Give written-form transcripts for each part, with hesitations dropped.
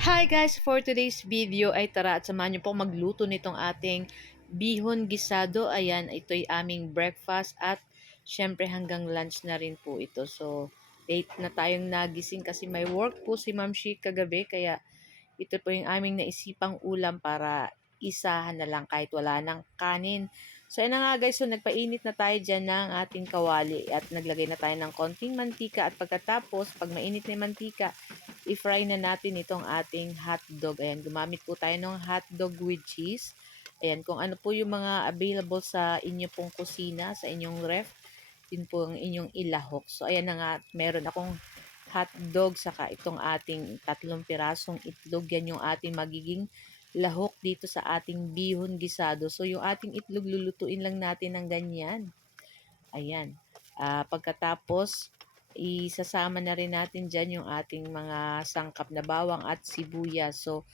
Hi guys! For today's video ay tara at samahan niyo po magluto nitong ating bihon gisado. Ayan, ito'y aming breakfast at syempre hanggang lunch na rin po ito. So, late na tayong nagising kasi may work po si Ma'am Shi kagabi. Kaya ito po yung aming naisipang ulam para isahan na lang kahit wala ng kanin. So, ayun na nga guys. So, nagpainit na tayo dyan ng ating kawali at naglagay na tayo ng konting mantika. At pagkatapos, pag mainit na yung mantika, i-fry na natin itong ating hotdog. Ayan, gumamit po tayo ng hotdog with cheese. Ayan, kung ano po yung mga available sa inyo pong kusina, sa inyong ref, yun po ang inyong ilahok. So, ayan na nga, meron akong hotdog, saka itong ating 3 pirasong itlog. Yan yung ating magiging lahok dito sa ating bihon gisado. So, yung ating itlog, lulutuin lang natin ng ganyan. Ayan. Pagkatapos, isasama na rin natin dyan yung ating mga sangkap na bawang at sibuyas. So,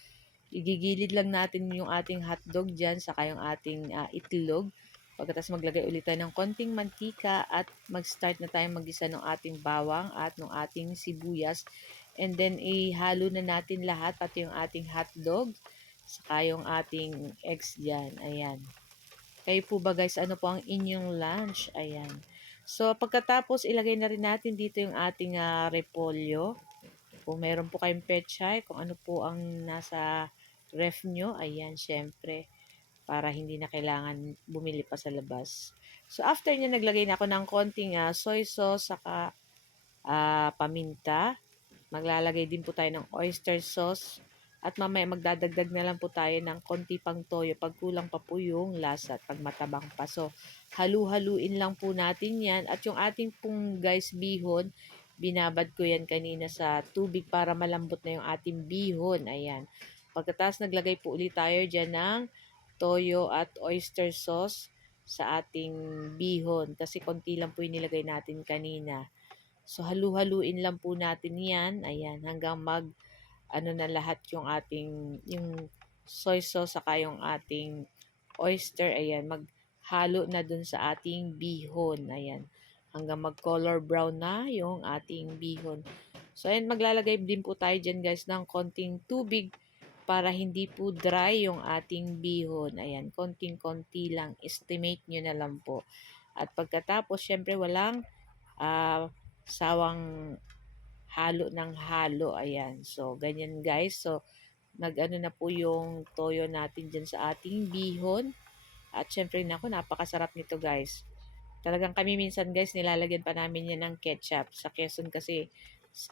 igigilid lang natin yung ating hotdog dyan, saka yung ating itlog. Pagkatapos maglagay ulit tayo ng konting mantika at mag-start na tayo mag-isa ng ating bawang at ng ating sibuyas. And then, ihalo na natin lahat, pati yung ating hotdog, saka yung ating eggs dyan. Ayan. Kayo po ba guys, ano po ang inyong lunch? Ayan. So, pagkatapos, ilagay na rin natin dito yung ating repolyo. Kung meron po kayong pechay, kung ano po ang nasa ref nyo, ayan, syempre, para hindi na kailangan bumili pa sa labas. So, after nyo, naglagay na ako ng konting soy sauce, saka paminta. Maglalagay din po tayo ng oyster sauce. At mamaya magdadagdag na lang po tayo ng konti pang toyo pag kulang pa po yung lasa at pag matabang pa. So, halu-haluin lang po natin yan. At yung ating pong guys bihon, binabad ko yan kanina sa tubig para malambot na yung ating bihon. Ayan. Pagkatapos naglagay po ulit tayo dyan ng toyo at oyster sauce sa ating bihon. Kasi konti lang po yung nilagay natin kanina. So, halu-haluin lang po natin yan. Ayan, hanggang ano na lahat yung ating, yung soy sauce, saka yung ating oyster. Ayan, maghalo na dun sa ating bihon. Ayan, hanggang mag-color brown na yung ating bihon. So, ayan, maglalagay din po tayo dyan guys ng konting tubig para hindi po dry yung ating bihon. Ayan, konting-konti lang. Estimate nyo na lang po. At pagkatapos, syempre walang sawang halo ng halo. Ayan. So, ganyan guys. So, nag-ano na po yung toyo natin dyan sa ating bihon. At syempre, naku, napakasarap nito guys. Talagang kami minsan guys, nilalagyan pa namin yan ng ketchup. Sa Quezon kasi,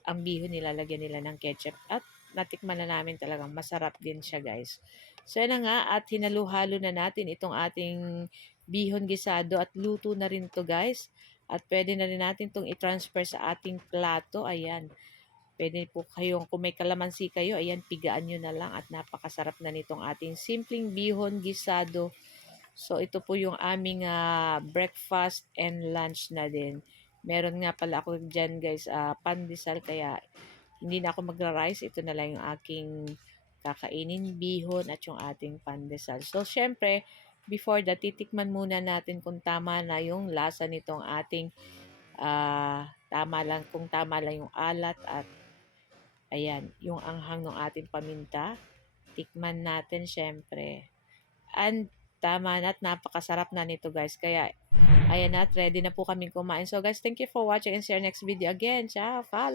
ang bihon nilalagyan nila ng ketchup. At natikman na namin, talagang masarap din siya guys. So, yan na nga. At hinalo-halo na natin itong ating bihon gisado. At luto na rin to guys. At pwede na rin natin itong i-transfer sa ating plato. Ayan. Pwede po kayong, kung may kalamansi kayo, ayan, pigaan nyo na lang. At napakasarap na nitong ating simpleng bihon gisado. So, ito po yung aming breakfast and lunch na din. Meron nga pala ako dyan guys, pandesal. Kaya, hindi na ako magra-rice. Ito na lang yung aking kakainin, bihon at yung ating pandesal. So, syempre, before that, titikman muna natin kung tama na yung lasa nitong ating kung tama lang yung alat at ayan, yung anghang ng ating paminta. Tikman natin syempre. And tama na at napakasarap na nito guys. Kaya ayan na, ready na po kaming kumain. So guys, thank you for watching and see you next video again. Ciao! Follow!